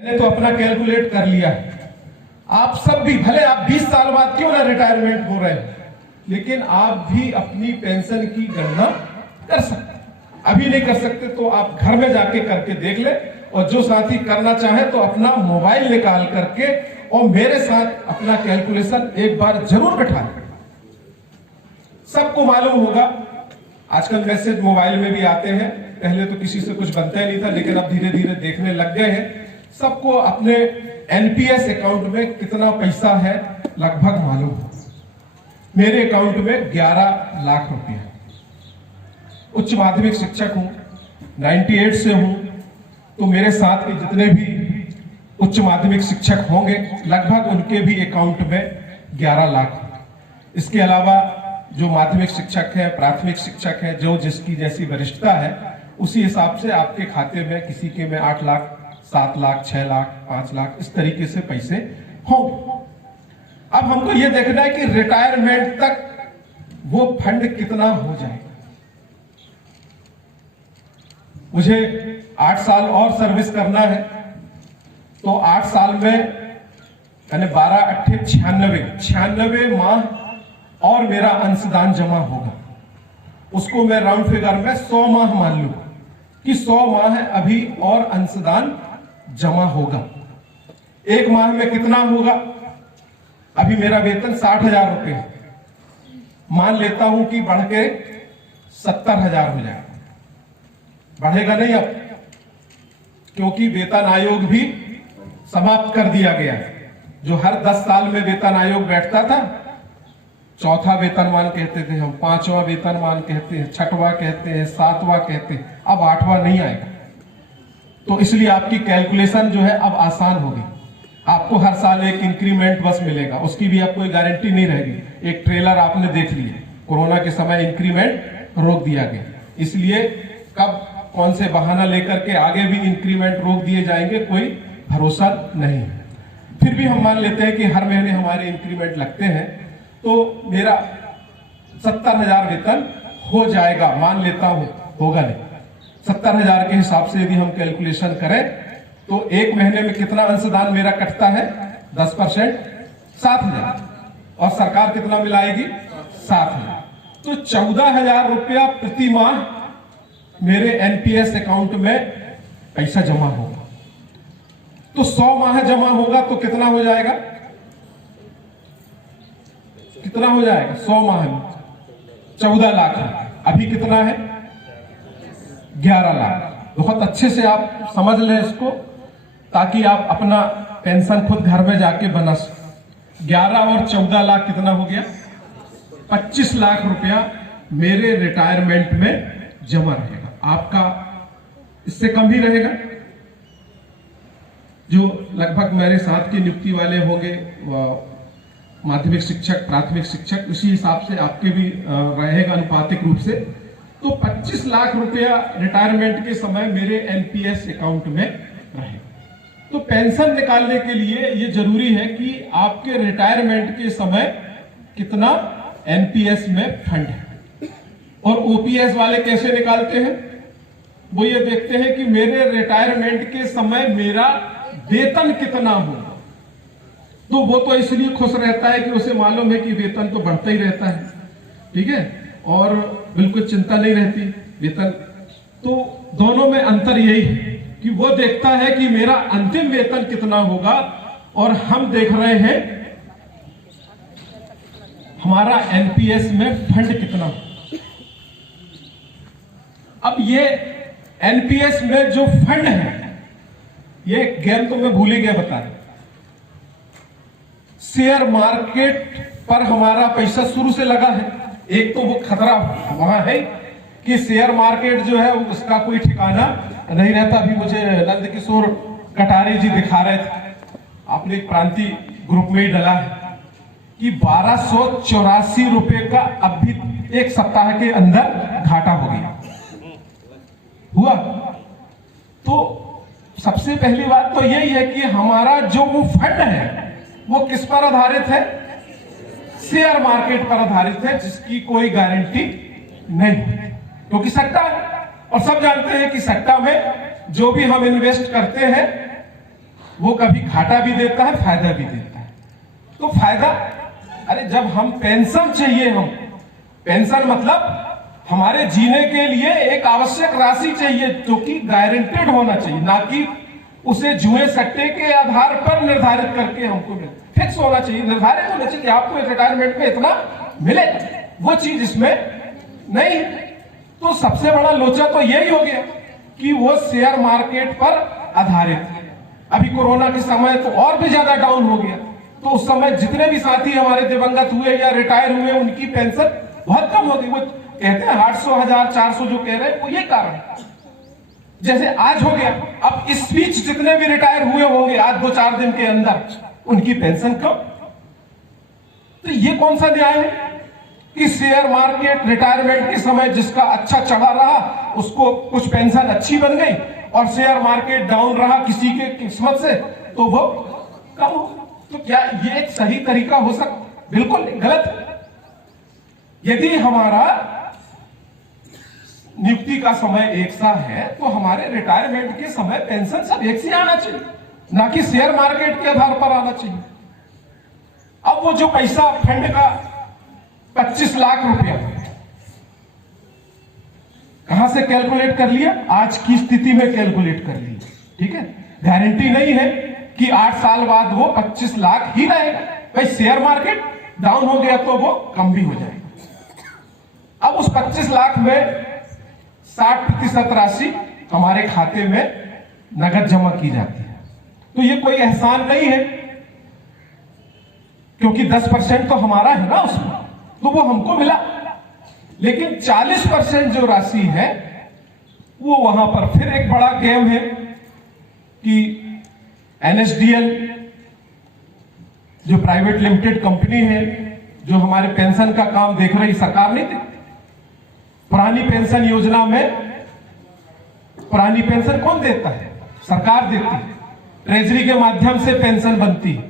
मैंने तो अपना कैलकुलेट कर लिया है। आप सब भी, भले आप 20 साल बाद क्यों ना रिटायरमेंट हो रहे हैं, लेकिन आप भी अपनी पेंशन की गणना कर सकते। अभी नहीं कर सकते तो आप घर में जाके करके देख ले, और जो साथी करना चाहे तो अपना मोबाइल निकाल करके और मेरे साथ अपना कैलकुलेशन एक बार जरूर बैठा ले। सबको मालूम होगा, आजकल मैसेज मोबाइल में भी आते हैं। पहले तो किसी से कुछ बनता ही नहीं था, लेकिन अब धीरे धीरे देखने लग गए हैं। सबको अपने एनपीएस अकाउंट में कितना पैसा है लगभग मालूम है। मेरे अकाउंट में 11 लाख रुपए है। उच्च माध्यमिक शिक्षक हूं, 98 से हूं, तो मेरे साथ के जितने भी उच्च माध्यमिक शिक्षक होंगे लगभग उनके भी अकाउंट में 11 लाख। इसके अलावा जो माध्यमिक शिक्षक है, प्राथमिक शिक्षक है, जो जिसकी जैसी वरिष्ठता है उसी हिसाब से आपके खाते में किसी के में 8 लाख, 7 लाख, 6 लाख, 5 लाख इस तरीके से पैसे होंगे। अब हमको यह देखना है कि रिटायरमेंट तक वो फंड कितना हो जाएगा। मुझे 8 साल और सर्विस करना है, तो 8 साल में यानी 12 8 96 माह और मेरा अंशदान जमा होगा। उसको मैं राउंड फिगर में 100 माह मान लू कि 100 माह अभी और अंशदान जमा होगा। एक माह में कितना होगा? अभी मेरा वेतन 60,000 रुपए है, मान लेता हूं कि बढ़ के 70,000 हो जाएगा। बढ़ेगा नहीं अब, क्योंकि वेतन आयोग भी समाप्त कर दिया गया है। जो हर 10 साल में वेतन आयोग बैठता था, चौथा वेतनमान कहते थे हम, 5वां वेतनमान कहते हैं, 6वां कहते हैं, 7वां कहते हैं, अब 8वां नहीं आएगा। तो इसलिए आपकी कैलकुलेशन जो है अब आसान होगी। आपको हर साल एक इंक्रीमेंट बस मिलेगा, उसकी भी अब कोई गारंटी नहीं रहेगी। एक ट्रेलर आपने देख लिया, कोरोना के समय इंक्रीमेंट रोक दिया गया, इसलिए कब कौन से बहाना लेकर के आगे भी इंक्रीमेंट रोक दिए जाएंगे कोई भरोसा नहीं। फिर भी हम मान लेते हैं कि हर महीने हमारे इंक्रीमेंट लगते हैं, तो मेरा 70,000 वेतन हो जाएगा, मान लेता हूं, होगा नहीं। 70,000 के हिसाब से यदि हम कैलकुलेशन करें तो एक महीने में कितना अंशदान मेरा कटता है? 10%, 7,000, और सरकार कितना मिलाएगी? 7,000। तो 14,000 रुपया प्रति माह मेरे एनपीएस अकाउंट में पैसा जमा होगा। तो 100 माह जमा होगा तो कितना हो जाएगा? कितना हो जाएगा 100 माह में? 14 लाख। अभी कितना है? 11 लाख। बहुत अच्छे से आप समझ लें इसको, ताकि आप अपना पेंशन खुद घर में जाके बना सकें। 11 और 14 लाख कितना हो गया? 25 लाख रुपया मेरे रिटायरमेंट में जमा रहेगा। आपका इससे कम ही रहेगा। जो लगभग मेरे साथ के नियुक्ति वाले होंगे, माध्यमिक शिक्षक, प्राथमिक शिक्षक, उसी हिसाब से आपके भी रहेगा अनुपातिक रूप से। तो 25 लाख रुपया रिटायरमेंट के समय मेरे एनपीएस अकाउंट में रहेगा। तो पेंशन निकालने के लिए यह जरूरी है कि आपके रिटायरमेंट के समय कितना एनपीएस में फंड है। और ओपीएस वाले कैसे निकालते हैं? वो ये देखते हैं कि मेरे रिटायरमेंट के समय मेरा वेतन कितना होगा। तो वो तो इसलिए खुश रहता है कि उसे मालूम है कि वेतन तो बढ़ता ही रहता है, ठीक है, और बिल्कुल चिंता नहीं रहती वेतन। तो दोनों में अंतर यही है कि वो देखता है कि मेरा अंतिम वेतन कितना होगा, और हम देख रहे हैं हमारा एनपीएस में फंड कितना होगा। अब ये एनपीएस में जो फंड है, ये गेम तो मैं भूल ही गया बता रहा। शेयर मार्केट पर हमारा पैसा शुरू से लगा है। एक तो वो खतरा वहां है कि शेयर मार्केट जो है उसका कोई ठिकाना नहीं रहता। अभी मुझे नंद किशोर कटारे जी दिखा रहे थे, आपने एक प्रांति ग्रुप में ही डाला है कि 1284 रुपए का अब भी एक सप्ताह के अंदर घाटा हो गया हुआ। तो सबसे पहली बात तो यही है कि हमारा जो वो फंड है वो किस पर आधारित है? शेयर मार्केट पर आधारित है, जिसकी कोई गारंटी नहीं, क्योंकि सट्टा है। और सब जानते हैं कि सट्टा में जो भी हम इन्वेस्ट करते हैं वो कभी घाटा भी देता है, फायदा भी देता है। तो फायदा, अरे जब हम पेंशन चाहिए, हम पेंशन मतलब हमारे जीने के लिए एक आवश्यक राशि चाहिए जो कि गारंटेड होना चाहिए, ना कि उसे जुए सट्टे के आधार पर निर्धारित करके हमको मिले। फिक्स होना चाहिए, निर्धारित होना चाहिए कि आपको रिटायरमेंट में इतना मिले। वो चीज इसमें नहीं है। तो सबसे बड़ा लोचा तो यही हो गया कि वो शेयर मार्केट पर आधारित है। अभी कोरोना के समय तो और भी ज्यादा डाउन हो गया। तो उस समय जितने भी साथी हमारे दिवंगत हुए या रिटायर हुए, उनकी पेंशन बहुत कम हो गई। वो कहते हैं 800, 1000, 400 जो कह रहे हैं, वो ये कारण है। जैसे आज हो गया, अब इस बीच जितने भी रिटायर हुए होंगे आज 2-4 दिन के अंदर, उनकी पेंशन कम। तो ये कौन सा न्याय है कि शेयर मार्केट रिटायरमेंट के समय जिसका अच्छा चढ़ा रहा उसको कुछ पेंशन अच्छी बन गई, और शेयर मार्केट डाउन रहा किसी के किस्मत से तो वो कम हो। तो क्या ये एक सही तरीका हो सकता? बिल्कुल गलत है। यदि हमारा नियुक्ति का समय एक सा है तो हमारे रिटायरमेंट के समय पेंशन सब एक से आना चाहिए, ना कि शेयर मार्केट के आधार पर आना चाहिए। अब वो जो पैसा फंड का 25 लाख रुपया कहां से कैलकुलेट कर लिया? आज की स्थिति में कैलकुलेट कर लिया, ठीक है। गारंटी नहीं है कि 8 साल बाद वो 25 लाख ही रहेगा। भाई शेयर मार्केट डाउन हो गया तो वो कम भी हो जाएगा। अब उस 25 लाख में 60% राशि हमारे खाते में नगद जमा की जाती है। तो ये कोई एहसान नहीं है, क्योंकि 10% तो हमारा है ना उसमें, तो वो हमको मिला। लेकिन 40% जो राशि है वो वहां पर फिर एक बड़ा गेम है कि NSDL जो प्राइवेट लिमिटेड कंपनी है, जो हमारे पेंशन का काम देख रही, सरकार नहीं देखती। पुरानी पेंशन योजना में पुरानी पेंशन कौन देता है? सरकार देती है, ट्रेजरी के माध्यम से पेंशन बनती है।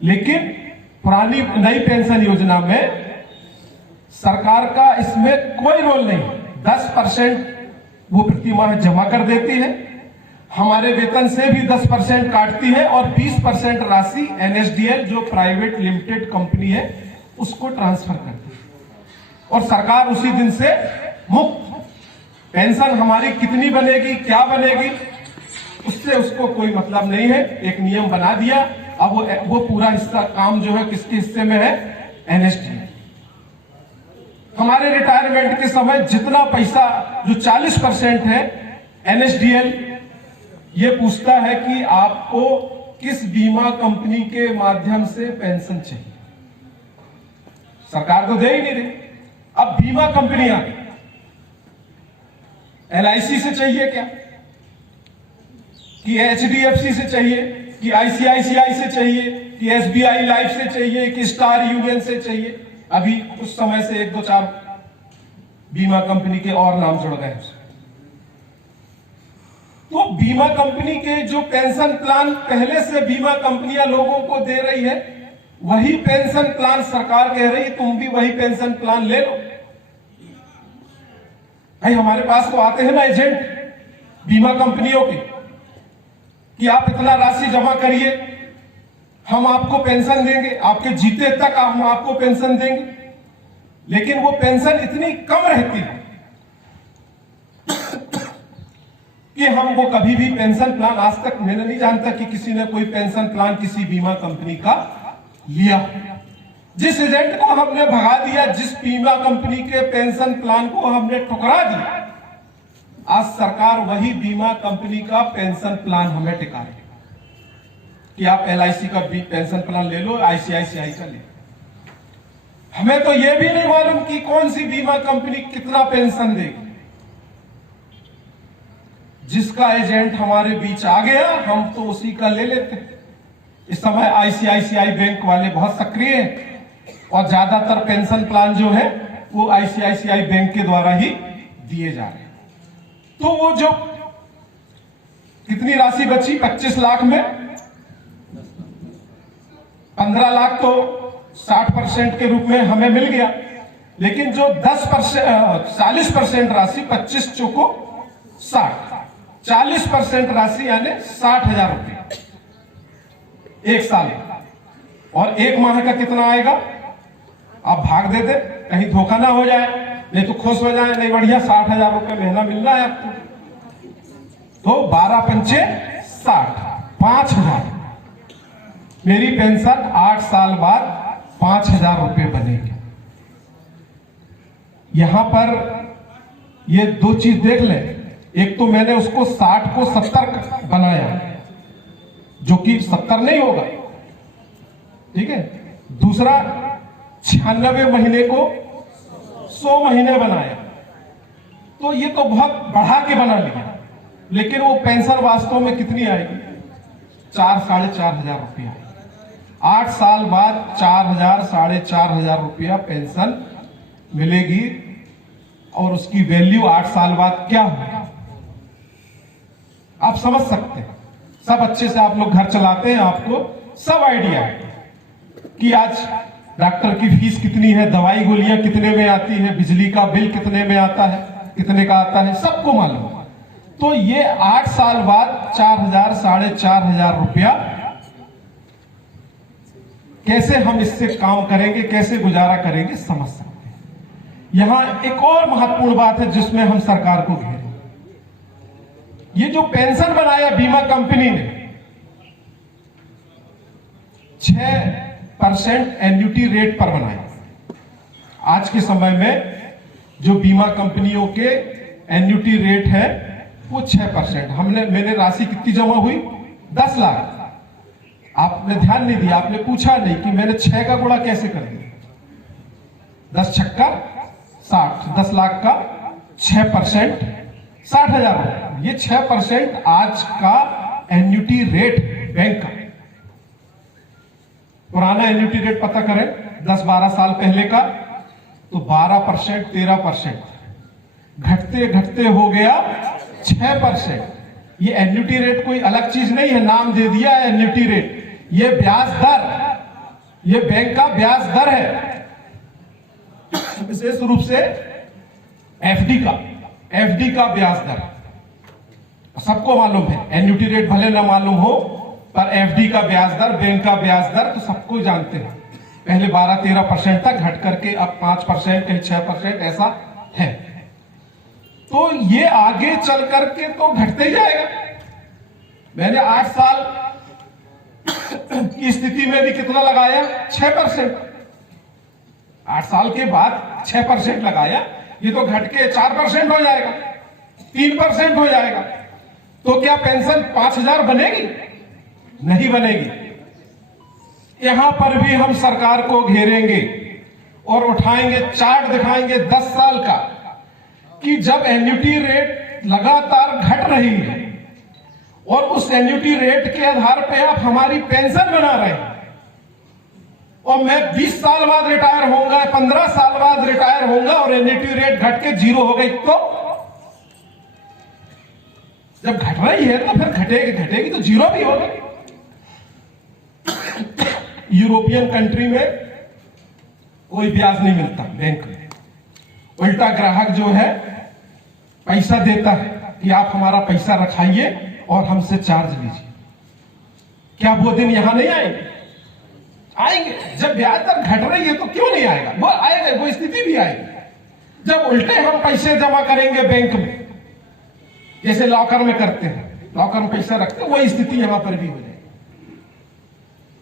लेकिन पुरानी नई पेंशन योजना में सरकार का इसमें कोई रोल नहीं। 10% वो प्रति माह जमा कर देती है, हमारे वेतन से भी 10% काटती है, और 20% राशि NSDL जो प्राइवेट लिमिटेड कंपनी है उसको ट्रांसफर करती है, और सरकार उसी दिन से मुक्त। पेंशन हमारी कितनी बनेगी, क्या बनेगी, उससे उसको कोई मतलब नहीं है। एक नियम बना दिया। अब वो पूरा हिस्सा काम जो है किसके हिस्से में है? NSDL। हमारे रिटायरमेंट के समय जितना पैसा जो 40% है, NSDL ये पूछता है कि आपको किस बीमा कंपनी के माध्यम से पेंशन चाहिए। सरकार तो दे ही नहीं रही। अब बीमा कंपनियां LIC से चाहिए क्या, कि HDFC से चाहिए, कि ICICI से चाहिए, कि SBI लाइफ से चाहिए, कि स्टार यूनियन से चाहिए? अभी कुछ समय से 1-2-4 बीमा कंपनी के और नाम जुड़ गए। तो बीमा कंपनी के जो पेंशन प्लान पहले से बीमा कंपनियां लोगों को दे रही है, वही पेंशन प्लान सरकार कह रही है तुम भी वही पेंशन प्लान ले लो। भाई हमारे पास तो आते हैं ना एजेंट बीमा कंपनियों के, कि आप इतना राशि जमा करिए, हम आपको पेंशन देंगे, आपके जीते तक हम आपको पेंशन देंगे। लेकिन वो पेंशन इतनी कम रहती है कि हम वो कभी भी पेंशन प्लान, आज तक मैंने नहीं जानता कि किसी ने कोई पेंशन प्लान किसी बीमा कंपनी का लिया। जिस एजेंट को हमने भगा दिया, जिस बीमा कंपनी के पेंशन प्लान को हमने ठुकरा दिया, आज सरकार वही बीमा कंपनी का पेंशन प्लान हमें टिका रही कि आप LIC का भी पेंशन प्लान ले लो, ICICI का ले लो। हमें तो यह भी नहीं मालूम कि कौन सी बीमा कंपनी कितना पेंशन देगी। जिसका एजेंट हमारे बीच आ गया हम तो उसी का ले लेते हैं। इस समय ICICI बैंक वाले बहुत सक्रिय हैं, और ज्यादातर पेंशन प्लान जो है वो ICICI बैंक के द्वारा ही दिए जा रहे हैं। तो वो जो कितनी राशि बची 25 लाख में, 15 लाख तो 60% के रूप में हमें मिल गया। लेकिन जो 40% राशि 25 चौको 60, 40% राशि यानी 60,000 रुपये एक साल, और एक माह का कितना आएगा? आप भाग देते, कहीं धोखा ना हो जाए, नहीं तो खुश हो जाए, नहीं बढ़िया 60,000 रुपए महीना मिल रहा है आपको, तो 12 पंचे 60, 5,000। मेरी पेंशन 8 साल बाद 5,000 रुपए बनेगी। यहां पर ये दो चीज देख ले, एक तो मैंने उसको 60 को 70 बनाया, जो कि 70 नहीं होगा, ठीक है। दूसरा 96 महीने को 100 महीने बनाया, तो ये तो बहुत बढ़ा के बना लिया, लेकिन वो पेंशन वास्तव में कितनी आएगी? 4-4.5 रुपया। 8 साल बाद 4,000-4,500 रुपया पेंशन मिलेगी, और उसकी वैल्यू 8 साल बाद क्या होगी आप समझ सकते हैं। सब अच्छे से आप लोग घर चलाते हैं, आपको सब आइडिया है कि आज डॉक्टर की फीस कितनी है, दवाई गोलियां कितने में आती है, बिजली का बिल कितने में आता है, कितने का आता है, सबको मालूम। तो ये 8 साल बाद 4,000-4,500 रुपया कैसे हम इससे काम करेंगे, कैसे गुजारा करेंगे, समझ सकते हैं। यहां एक और महत्वपूर्ण बात है जिसमें हम सरकार को घेरें। ये जो पेंशन बनाया बीमा कंपनी ने, 6% एन्युटी रेट पर बनाया। आज के समय में जो बीमा कंपनियों के एन्युटी रेट है वो 6%। मैंने राशि कितनी जमा हुई? 10 लाख। आपने ध्यान नहीं दिया, आपने पूछा नहीं कि मैंने 6 का गुणा कैसे कर दिया। 10 छक्का 60, 10 लाख का 6%, 60,000 रुपए। ये 6% आज का एन्युटी रेट बैंक का। पुराना एन्युटी रेट पता करें 10-12 साल पहले का, तो 12%, 13%, घटते घटते हो गया 6%। ये एन्युटी रेट कोई अलग चीज नहीं है, नाम दे दिया है एन्युटी रेट। ये ब्याज दर, ये बैंक का ब्याज दर है, विशेष रूप से एफडी का ब्याज दर सबको मालूम है। एन्युटी रेट भले ना मालूम हो, पर एफडी का ब्याज दर, बैंक का ब्याज दर तो सबको जानते हैं। पहले 12-13% तक घट करके अब 5%, कहीं 6% ऐसा है। तो ये आगे चल करके तो घटते ही जाएगा। मैंने 8 साल की स्थिति में भी कितना लगाया? 6%। 8 साल के बाद 6% लगाया, ये तो घट के 4% हो जाएगा, 3% हो जाएगा। तो क्या पेंशन 5,000 बनेगी? नहीं बनेगी। यहां पर भी हम सरकार को घेरेंगे और उठाएंगे, चार्ट दिखाएंगे 10 साल का, कि जब एन्युटी रेट लगातार घट रही है और उस एन्युटी रेट के आधार पे आप हमारी पेंशन बना रहे हैं, और मैं 20 साल बाद रिटायर होऊंगा, 15 साल बाद रिटायर होऊंगा और एन्युटी रेट घट के 0 हो गई, तो जब घट रही है तो फिर घटेगी तो 0 भी होगा। यूरोपियन कंट्री में कोई ब्याज नहीं मिलता बैंक में, उल्टा ग्राहक जो है पैसा देता है कि आप हमारा पैसा रखाइए और हमसे चार्ज लीजिए। क्या वो दिन यहां नहीं आएंगे? आएंगे। जब ब्याज दर घट रही है तो क्यों नहीं आएगा? वो आएगा, वो स्थिति भी आएगी जब उल्टे हम पैसे जमा करेंगे बैंक में, जैसे लॉकर में करते हैं, लॉकर में पैसा रखते हैं, वही स्थिति यहां पर भी हो जाएगी।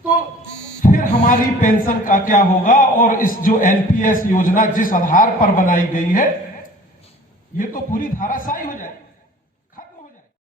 तो फिर हमारी पेंशन का क्या होगा? और इस जो एनपीएस योजना जिस आधार पर बनाई गई है, ये तो पूरी धाराशायी हो जाएगी।